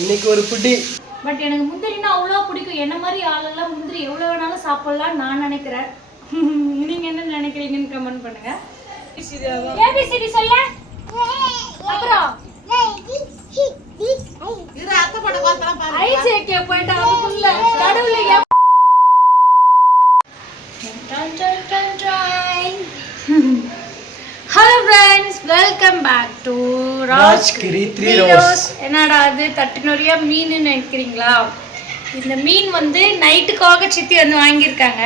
இன்னைக்கு ஒரு புட்டி பட் எனக்கு முந்திரினா அவ்வளோ பிடிக்கும். என்ன மாதிரி ஆளெல்லாம் முந்திரி எவ்வளோ வேணாலும் சாப்பிடலாம் நான் நினைக்கிறேன். நீங்க என்ன நினைக்கிறீங்கன்னு கமெண்ட் பண்ணுங்க. ஏபிசிடி சொல்ல. அப்புறம். ஐஜேகே போயிட்டு அதுக்குள்ள. நடுவுல. Hello friends welcome back to Rajgiri rows. என்னடா அது தட்டு நிறைய மீன் நினைக்கிறீங்களா? இந்த மீன் வந்து நைட்டுக்காக சித்தி வந்து வாங்கியிருக்காங்க.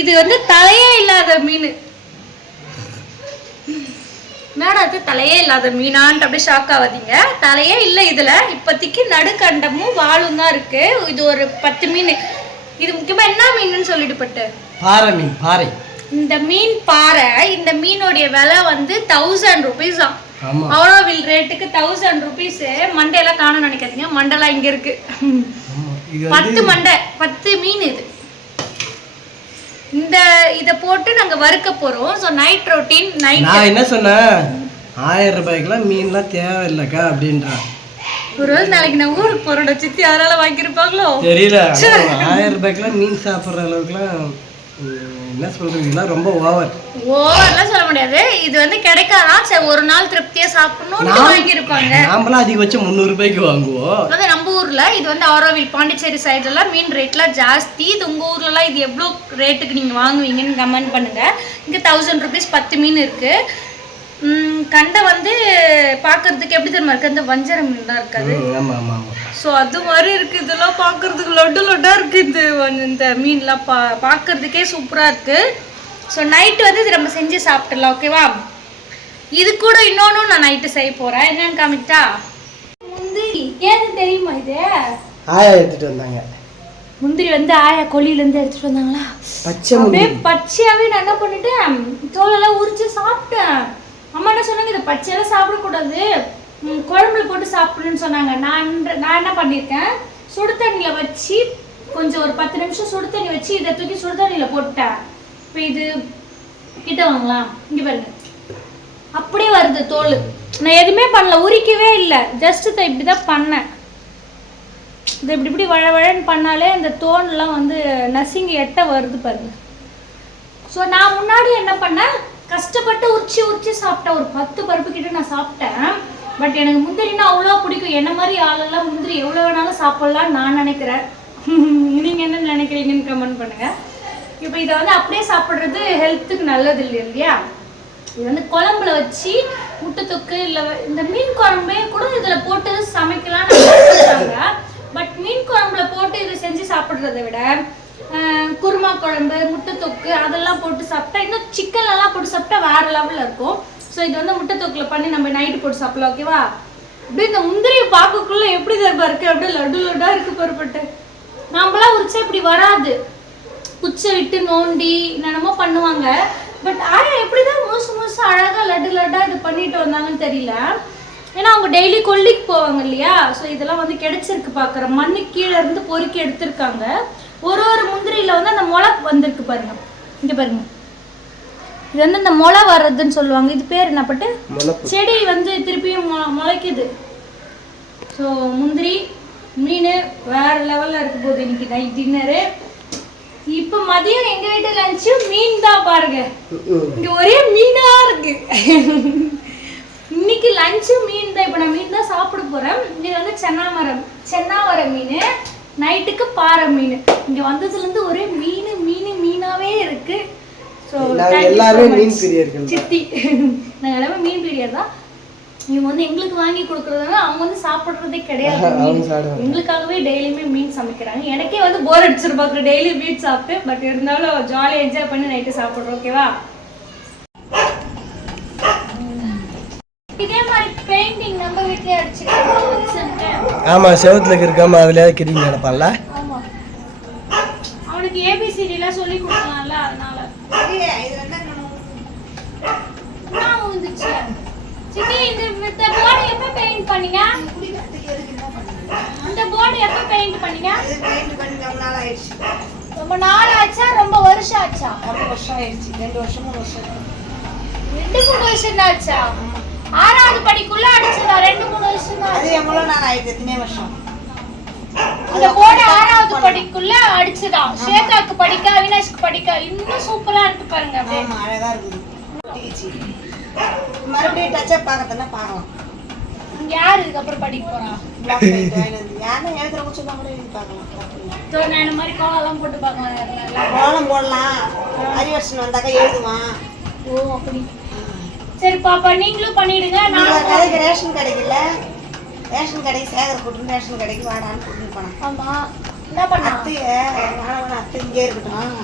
இது வந்து தலையே இல்லாத மீன். மேடம் அது தலையே இல்லாத மீனான்ட்டு அப்படியே ஷாக் ஆகாதீங்க. தலையே இல்லை இதுல. இப்போதைக்கு நடுக்கண்டமும் வாலும் தான் இருக்கு. இது ஒரு பத்து மீன். இது முக்கியமா என்ன மீனுன்னு சொல்லிட்டு பட்டு. பாறை மீன் பாறை. இந்த மீன் பாறை இந்த மீனுடைய விலை வந்து தௌசண்ட் ருபீஸ் தான் ஆமா. அவ்வளோவில் ரேட்டுக்கு தௌசண்ட் ருபீஸ் மண்டையெல்லாம் காணும் நினைக்காதீங்க. மண்டைலாம் இங்க இருக்கு. பத்து மண்டை பத்து மீன் இது. இந்த இதை போட்டு நாங்க வறுக்க போறோம். ஸோ நைட் ரொட்டீன் நைட் நான் என்ன சொன்னேன்? ஆயிரம் ரூபாய்க்குலாம் மீன்லாம் தேவையில்லைக்கா அப்படின்றான். ஒரு வேளை நாளைக்கு நான் ஊருக்கு போறோட சித்தி. யாரால வாங்கியிருப்பாங்களோ? தெரியல. ஆயிரம் ரூபாய்க்குலாம் மீன் சாப்பிட்ற அளவுக்குலாம் என்ன சொல்றீங்களா ரொம்ப ஓவர் ஓவர்லாம் சொல்ல முடியாது. இது வந்து கிடைக்காதான் சரி ஒரு நாள் திருப்தியா சாப்பிடணும்னு வாங்கியிருப்பாங்க. நாம்பளாம் அதிகபட்சம் முந்நூறு ரூபாய்க்கு வாங்குவோம். அதாவது நம்ம ஊர்ல இது வந்து ஆரோவில் பாண்டிச்சேரி சைடுலாம் மீன் ரேட்லாம் ஜாஸ்தி. இது உங்க ஊர்லலாம் இது எவ்வளோ ரேட்டுக்கு நீங்க வாங்குவீங்கன்னு கமெண்ட் பண்ணுங்க. இங்க தௌசண்ட் ருபீஸ் பத்து மீன் இருக்கு. கண்டை வந்து பார்க்கறதுக்கு எப்படி தெரியுமா இருக்கு? அந்த வஞ்சர மீன் தான் இருக்காது ம், ஆமா ஆமா ஆமா. ஸோ அது மாதிரி இருக்கு. இதெல்லாம் பார்க்கறதுக்கு லொட்டு லொட்டா இருக்கு இது. இந்த மீன்லாம் பா பார்க்கறதுக்கே சூப்பரா இருக்கு. ஸோ நைட்டு வந்து இது நம்ம செஞ்சு சாப்பிடலாம் ஓகேவா இது கூட இன்னொன்னும் நான் நைட்டு செய்ய போறேன். என்னன்னு காமிட்டா முந்திரி. ஏது தெரியுமா இது? ஆயா எடுத்துட்டு வந்தாங்க. முந்திரி வந்து ஆயா கொல்லியில இருந்து எடுத்துட்டு வந்தாங்களா? பச்சை அப்படியே பச்சையாவே நான் என்ன பண்ணிட்டேன்? தோலெல்லாம் உரிச்சு சாப்பிட்டேன். அம்மா என்ன சொன்னாங்க? இதை பச்சையெல்லாம் சாப்பிடக்கூடாது. குழம்புல போட்டு சாப்பிடுன்னு சொன்னாங்க. நான் என்ன- நான் என்ன பண்ணியிருக்கேன் சுடு தண்ணியில் வச்சு கொஞ்சம் ஒரு பத்து நிமிஷம் சுடு தண்ணி வச்சு இதை தூக்கி சுடுதண்ணியில் போட்டேன். இப்போ இது கிட்ட வாங்கலாம் இங்கே பாருங்க. அப்படியே வருது தோல். நான் எதுவுமே பண்ணல. உரிக்கவே இல்லை. ஜஸ்ட் இதை இப்படி தான் பண்ணேன். இதை இப்படி இப்படி வழ வழன்னு பண்ணாலே அந்த தோல்லாம் வந்து நசுங்கி எட்ட வருது பாருங்க. ஸோ நான் முன்னாடி என்ன பண்ணேன்? கஷ்டப்பட்டு உரிச்சு உரிச்சு சாப்பிட்டேன். ஒரு பத்து பருப்பு கிட்ட நான் சாப்பிட்டேன். பட் எனக்கு முந்திரினா அவ்வளோ பிடிக்கும். என்ன மாதிரி ஆளெல்லாம் முந்திரி எவ்வளோ வேணாலும் சாப்பிடலாம்னு நான் நினைக்கிறேன். நீங்கள் என்ன நினைக்கிறீங்கன்னு கமெண்ட் பண்ணுங்க. இப்போ இதை வந்து அப்படியே சாப்பிட்றது ஹெல்த்துக்கு நல்லது இல்லை இல்லையா? இது வந்து குழம்புல வச்சு முட்டை தொக்கு இல்லை இந்த மீன் குழம்பே கூட இதில் போட்டு சமைக்கலாம்னு சொல்கிறாங்க பட் மீன் குழம்புல போட்டு இதை செஞ்சு சாப்பிட்றத விட குருமா குழம்பு முட்டை தொக்கு அதெல்லாம் போட்டு சாப்பிட்டா இன்னும் சிக்கன்லலாம் போட்டு சாப்பிட்டா வேற லெவலில் இருக்கும். ஸோ இது வந்து முட்டை தொக்கில் பண்ணி நம்ம நைட்டு போட்டு சாப்பிடலாம் ஓகேவா அப்படியே இந்த முந்திரியை பார்க்கக்குள்ள எப்படி தர்பா இருக்கு? அப்படியே லட்டு லட்டாக இருக்கு பொறுப்பட்டு நாமெல்லாம் உரிச்சா இப்படி வராது. குச்சை விட்டு நோண்டி என்னென்னமோ பண்ணுவாங்க. பட் ஆயா எப்படிதான் முழுசு முழுசு அழகாக லட்டு லட்டாக இது பண்ணிட்டு வந்தாங்கன்னு தெரியல. ஏன்னா அவங்க டெய்லி கொல்லிக்கு போவாங்க இல்லையா? ஸோ இதெல்லாம் வந்து கிடைச்சிருக்கு பார்க்குற மண்ணு கீழே இருந்து பொறுக்கி எடுத்திருக்காங்க. ஒரு ஒரு முந்திரியில் வந்து அந்த முளை வந்திருக்கு பாருங்க. இங்கே பாருங்க. இது வந்து இந்த முளை வர்றதுன்னு சொல்லுவாங்க. இது பேர் என்னப்பட்டு செடி வந்து திருப்பியும் முளைக்குது. ஸோ முந்திரி மீன் வேற லெவலில் இருக்க போகுது இன்னைக்கு நைட் டின்னரு இப்போ மதியம் எங்க வீட்டு லஞ்சு மீன் தான் பாருங்க. இங்க ஒரே மீனா இருக்கு. இன்னைக்கு லஞ்சு மீன் தான். இப்போ நான் மீன் தான் சாப்பிட போறேன். இது வந்து சென்னாமரம் சென்னாவர மீன். நைட்டுக்கு பாறை மீன். இங்க வந்ததுல இருந்து ஒரே மீன் மீன் மீனாவே இருக்கு. ஸோ நாங்க எல்லாருமே மீன் பிரியர்கள். சித்தி. நாங்கள் எல்லாமே மீன் பிரியர் தான். இவங்க வந்து எங்களுக்கு வாங்கி கொடுக்குறதுனால அவங்க வந்து சாப்பிட்றதே கிடையாது. எங்களுக்காகவே டெய்லியுமே மீன் சமைக்கிறாங்க. எனக்கே வந்து போர் அடிச்சிருப்பாங்க. டெய்லி மீன் சாப்பிட்டு பட் இருந்தாலும் ஜாலியாக என்ஜாய் பண்ணி நைட்டு சாப்பிட்றோம் ஓகேவா இதே மாதிரி பெயிண்டிங் நம்ம வீட்லயே அடிச்சுக்கலாம். ஆமா செவத்துல இருக்காம அதுலயாவது கிரிங்க நடப்பான்ல ஆமா. அவனுக்கு ஏபிசிடி எல்லாம் சொல்லி கொடுக்கலாம்ல அதனால. பண்ணீங்க? அந்த போர்டு எப்ப பெயிண்ட் பண்ணீங்க? ரொம்ப நாள் ஆச்சா? ரொம்ப வருஷம் ஆச்சா? ரெண்டு மூணு வருஷம் தான். ஆச்சா? ஆறாவது படிக்குள்ள அடிச்சதா ரெண்டு மூணு வருஷம் தான் ஆச்சு. வருஷம். இந்த போர்டு ஆறாவது படிக்குள்ள அடிச்சுதான். ஸ்வேதாக்கு படிக்க அவினாஷ்க்கு படிக்க இன்னும் சூப்பரா இருக்கு பாருங்க. அழகா இருக்குது. மறுபடியும் டச்சப் பார்க்கறதுன்னா பார்க்கலாம். யார் இதுக்கப்புறம் படிக்க போறா? யாரும் எழுதுறவங்க சொன்னா கூட எழுதி பார்க்கலாம். நான் இந்த மாதிரி கோலம் போட்டு பார்க்கலாம். கோலம் போடலாம். அறிவர்ஷன் வந்தாக்கா எழுதுவான். ஓ அப்படி. சரி பாப்பா நீங்களும் பண்ணிடுங்க. நான் ரேஷன் கிடைக்கல ரேஷன் கடைக்கு சேகர் கூட்டுன்னு ரேஷன் கடைக்கு வாடான்னு கூட்டின்னு போனான். ஆமா. என்ன பண்ணா? அத்தைய வாழவன அத்தை இங்கே இருக்கட்டும்.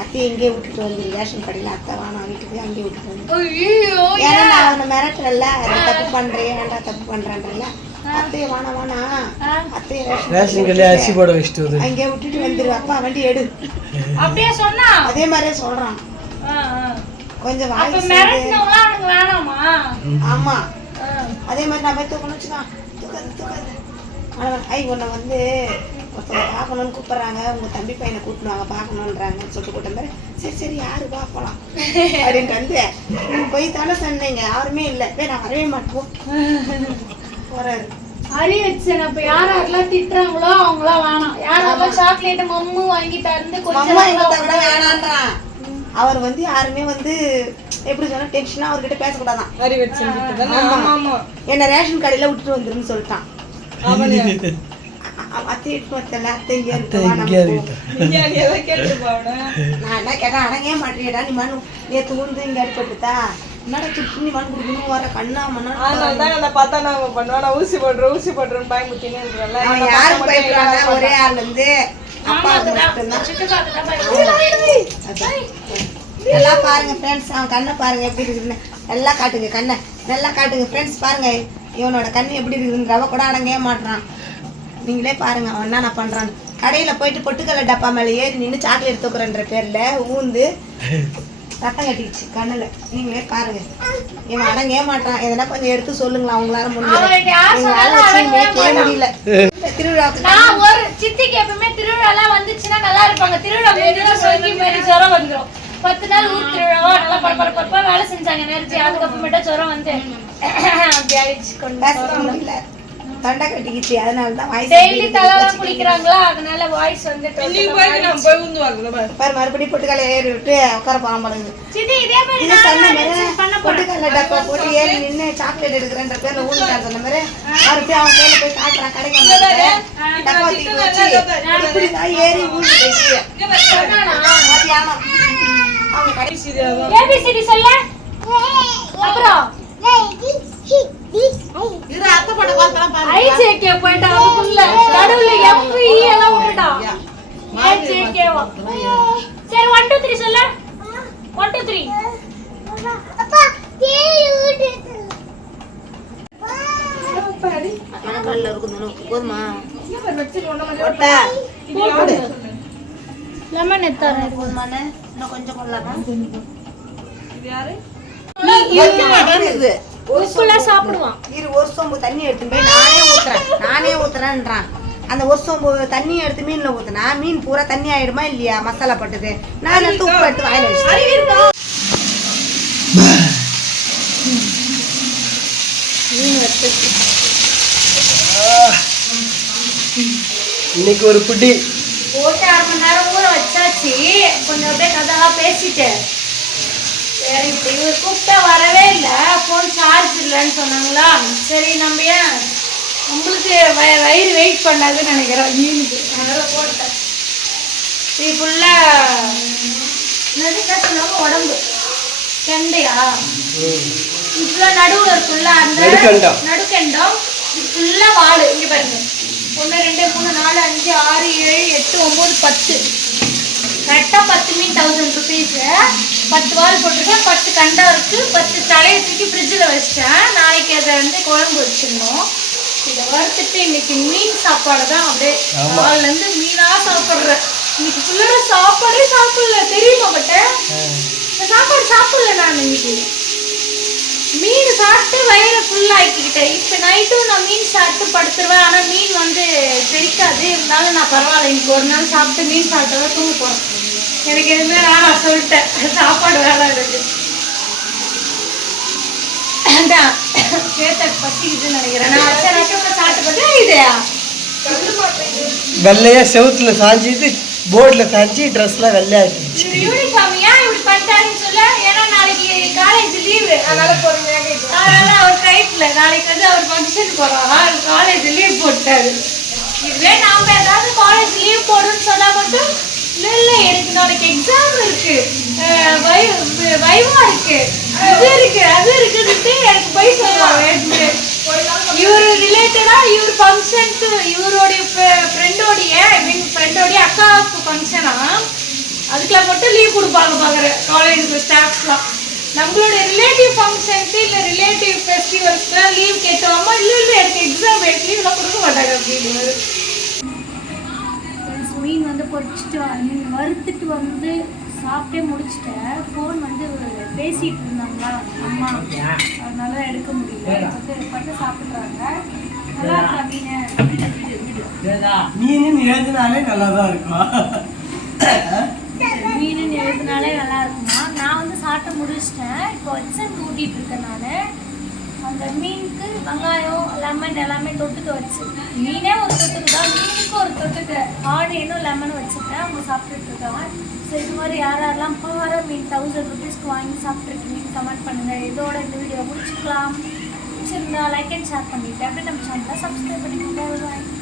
அத்தையை இங்கே விட்டுட்டு வந்து ரேஷன் கடையில் அத்தை வானா வீட்டுக்கு அங்கேயே விட்டுட்டு வந்து. ஐயோ ஏன்னா நான் அவனை மிரட்டல தப்பு பண்றேன் ஏன்டா தப்பு பண்றேன்றல அத்தைய வானா வானா அத்தைய ரேஷன் கடையில் அரிசி போட வச்சுட்டு வந்து. அங்கேயே விட்டுட்டு வந்துரு. அப்பா வண்டி எடு. அப்படியே சொன்னா? அதே மாதிரியே சொல்றான். கொஞ்சம் அப்ப வாய் மிரட்டினவங்களாம் அவனுக்கு வேணாமா? ஆமா. ஆ. அதே மாதிரி நான் போய் தூக்கணும் வச்சுக்கா. தூக்காது தூக்காது ஆனால் ஐ உன்னை வந்து ஒருத்தவங்க பார்க்கணும்னு கூப்பிட்றாங்க. உங்கள் தம்பி பையனை கூட்டினு வாங்க பார்க்கணுன்றாங்கன்னு சொல்லிட்டு கூட்டம் சரி சரி யாரு போலாம் அப்படின்ட்டு வந்து "நீங்க போய் தானே சொன்னீங்க யாருமே இல்லை. போய் நான் வரவே மாட்டோம் போறாரு. அரி வச்சேன் அப்ப யார் யாரெல்லாம் திட்டுறாங்களோ அவங்களாம் வேணாம். யார் யாரெல்லாம் சாக்லேட் மம்மு வாங்கி தந்து கொஞ்சம் வேணான்றான். அவர் வந்து யாருமே வந்து எப்படி சொன்னா டென்ஷனா அவர்கிட்ட பேசக்கூடாதான். என்ன ரேஷன் கடையில விட்டுட்டு வந்துருன்னு சொல்லிட்டான். அத்தை அத்தை இங்கே. நான் என்ன கேட்டேன்? அடங்கே மாட்டேடா நீ மண் நேற்று ஊந்து இங்கே அடிப்பட்டுதா என்னடா சுற்றி நீ மண் கொடுக்கணும் வர? கண்ணா மண்ணா அவன் யாரும் பயப்படுறாங்க ஒரே ஆள் வந்து அப்பா மட்டும்தான். நல்லா பாருங்க ஃப்ரெண்ட்ஸ் அவன் கண்ணை பாருங்க எப்படி இருக்குதுன்னு நல்லா காட்டுங்க கண்ணை. நல்லா காட்டுங்க ஃப்ரெண்ட்ஸ் பாருங்க. இவனோட கண்ணு எப்படி இருக்குதுன்னு ரவ கூட அடங்கவே மாட்றான். நீங்களே பாருங்க அவன் என்னென்ன பண்றான் கடையில போயிட்டு பொட்டுக்கடலை டப்பா மேல ஏறி நின்று சாக்லேட் தூக்குறன்ற பேர்ல ஊந்து ரத்தம் கட்டிடுச்சு கண்ணுல. நீங்களே பாருங்க. இவன் அடங்கவே மாட்டான் எதனா கொஞ்சம் எடுத்து சொல்லுங்களா அவங்களால முடியல. முடியல. திருவிழாவுக்கு நான் ஒரு சித்திக்கு எப்பவுமே திருவிழாலாம் வந்துச்சுன்னா நல்லா இருப்பாங்க. திருவிழா சொல்லி வந்துரும். பத்து நாள் ஊர் திருவிழாவா நல்லா பரபர பரப்பா வேலை செஞ்சாங்க. எனர்ஜி அதுக்கப்புறமேட்டா ஜுரம் வந்து. அப்படி ஆயிடுச்சு. கொண்டு தொண்டை கட்டிக்கிச்சு. அதனால தான் வாய்ஸ் டெய்லி தலைலாம் குளிக்கிறாங்களா அதனால வாய்ஸ் வந்து பாரு. மறுபடியும் பொட்டுக்கடலை ஏறி விட்டு உட்கார பழகுது சித்தி இதே மாதிரி சொன்ன மாதிரி arrange பண்ண போறேன். பொட்டுக்கடலை டப்பா போட்டு ஏறி நின்று சாக்லேட் எடுக்கிறன்ற பேர்ல ஊந்துட்டான் சொன்ன மாதிரி மறுபடியும் அவன் பேர்ல போய் காட்டுறான் கடைக்கு வந்தாரு டப்பா தூக்கி வச்சு இப்படிதான் ஏறி ஊந்து போயிடுச்சு ஏபிசிடி சொல்ல. அப்புறம்? ஐஜேகே போயிட்டான் அதுக்குள்ள. நடுவுல எஃப்இ எல்லாம் விட்டுட்டான் ஐஜேகேவா சரி ஒன் டூ த்ரீ சொல்ல. ஒன் டூ த்ரீ மணக்கடல இருக்குது போதுமா? போட்டா. லெமன் எத்தாரு போதுமானே இன்னும் கொஞ்சம் போடலாமா இது உப்புல சாப்பிடுவான். இரு ஒரு சொம்பு தண்ணி எடுத்துன்னு போய் நானே ஊத்துறேன். நானே ஊத்துறேன்றான். அந்த ஒரு சொம்பு தண்ணி எடுத்து மீன்ல ஊத்துனா மீன் பூரா தண்ணி ஆயிடுமா இல்லையா? மசாலா போட்டது. நான் எடுத்து உப்பு எடுத்து வாயில இன்னைக்கு ஒரு புட்டி போட்டு அரை மணி நேரம் ஊற வச்சாச்சு கொஞ்சம் அப்படியே கதெல்லாம் பேசிட்டு வேற இப்ப இவர் கூப்பிட்டா வரவே இல்லை. ஃபோன் சார்ஜ் இல்லைன்னு சொன்னாங்களா? சரி நம்ம ஏன் நம்மளுக்கு வ- வயிறு வெயிட் பண்ணாதுன்னு நினைக்கிறோம். மீனுக்கு. அதனால போட்டேன். இது ஃபுல்லா என்னது? என்ன சொன்னாங்க? உடம்பு. கெண்டையா? இது ஃபுல்லா நடுவுல இருக்குல்ல அந்த நடுக்கண்டம். இது ஃபுல்லா வாடு இங்க பாருங்க. ஒன்று ரெண்டு மூணு நாலு அஞ்சு ஆறு ஏழு எட்டு ஒம்பது பத்து. கரெக்டாக பத்து மீன் தௌசண்ட் ருபீஸு பத்து வால் போட்டிருக்கேன் பத்து கண்டம் இருக்குது பத்து தலையை தூக்கி ஃப்ரிட்ஜில் வச்சிட்டேன். நாளைக்கு அதை வந்து குழம்பு வச்சிடணும். இதை வறுத்துட்டு இன்னைக்கு மீன் சாப்பாடு தான் அப்படியே. நாள்லேருந்து மீனாக சாப்பிட்றேன். இன்னைக்கு ஃபுல்லாக சாப்பாடே சாப்பிடல. தெரியுமா பட்ட? சாப்பாடு சாப்பிடல நான் இன்னைக்கு. மீன் சாப்பிட்டு வயிறை ஃபுல்லாக்கிக்கிட்டேன் இப்போ நைட்டும் நான் மீன் சாப்பிட்டு படுத்துருவேன். ஆனால் மீன் வந்து தெரிக்காது இருந்தாலும் நான் பரவாயில்ல. இன்னைக்கு ஒரு நாள் சாப்பிட்டு மீன் சாப்பிட்டு தான் தூங்க போகிறேன் எனக்கு எதுவுமே வேணாம் சொல்லிட்டேன். சாப்பாடு வேணாம் எனக்கு. அதான். சேத்தக்கு பசிக்குதுன்னு நினைக்கிறேன். நான் சரி அசோகா சாப்பிட்டு பார்த்தா இது வெள்ளையா செவுத்துல சாஞ்சிட்டு போர்டில் சாஞ்சி ட்ரெஸ்லாம் வெள்ளையாக்கிடுச்சு இந்த யூனிஃபார்ம் ஏன் இப்படி பண்ணிட்டாருன்னு சொல்ல? ஏன்னா நாளைக்கு காலேஜ் லீவு அதனால பொறுமையாக. அதனால அவர் டைப்ல நாளைக்கு வந்து அவர் ஃபங்க்ஷன் போறோம் காலேஜ் லீவ் போட்டாரு இதுவே நாம ஏதாவது காலேஜ் லீவ் போடுன்னு சொன்னா மட்டும் இல்லை இல்லை எனக்கு நாளைக்கு எக்ஸாம் இருக்கு. வை- வைவா இருக்கு. இது இருக்கு அது இருக்குன்னுட்டு எனக்கு போய் சொல்லுவாங்க இவர் ரிலேட்டடா இவர் ஃபங்க்ஷனுக்கு இவருடைய ஃப்ரெண்டோடைய ஐ மீன் ஃப்ரெண்டோடைய அக்காவுக்கு ஃபங்க்ஷனா அதுக்கெல்லாம் மட்டும் லீவ் கொடுப்பாங்க பார்க்குற காலேஜ் ஸ்டாஃப்ஸ்லாம் நம்மளோட ரிலேட்டிவ் ஃபங்க்ஷனுக்கு இல்லை ரிலேட்டிவ் ஃபெஸ்டிவல்ஸ்க்குலாம் லீவ் கேட்டோமா இல்லை இல்லை எனக்கு எக்ஸாம் எடுத்து லீவ்லாம் கொடுக்க மாட்டாங்க அப்படின்னு. வந்து பொரிச்சிட்டு மீன் வறுத்துட்டு வந்து சாப்பிட்டே முடிச்சிட்டேன் ஃபோன் வந்து பேசிட்டு இருந்தாங்களா? அம்மா. அதனால எடுக்க முடியல. வந்து பட்டு சாப்பிட்றாங்க. நல்லா இருக்கா மீன்? மீன் எழுதினாலே நல்லா தான் இருக்கும்? மீன் எழுதினாலே நல்லா இருக்குமா? நான் வந்து சாப்பிட்டு முடிச்சிட்டேன். இப்போ வச்சு ஊட்டிட்டு இருக்கேன் நான். அந்த மீனுக்கு வெங்காயம் லெமன் எல்லாமே தொட்டுக்க வச்சு. மீனே ஒரு தொட்டுக்கு தான். மீனுக்கு ஒரு தொட்டுக்கு. ஆனியனும் லெமனும் வச்சுருக்கேன் அவங்க சாப்பிட்டுட்டு இருக்காங்க. ஸோ இது மாதிரி யார் யாரெல்லாம் பாறை மீன் தௌசண்ட் ருபீஸ்க்கு வாங்கி சாப்பிட்ருக்கீங்கன்னு கமெண்ட் பண்ணுங்கள் இதோட இந்த வீடியோ முடிச்சுக்கலாம். பிடிச்சிருந்தா லைக் அண்ட் ஷேர் பண்ணிவிட்டு அப்படியே நம்ம சேனலை சப்ஸ்கிரைப் பண்ணிக்கோங்க. Bye.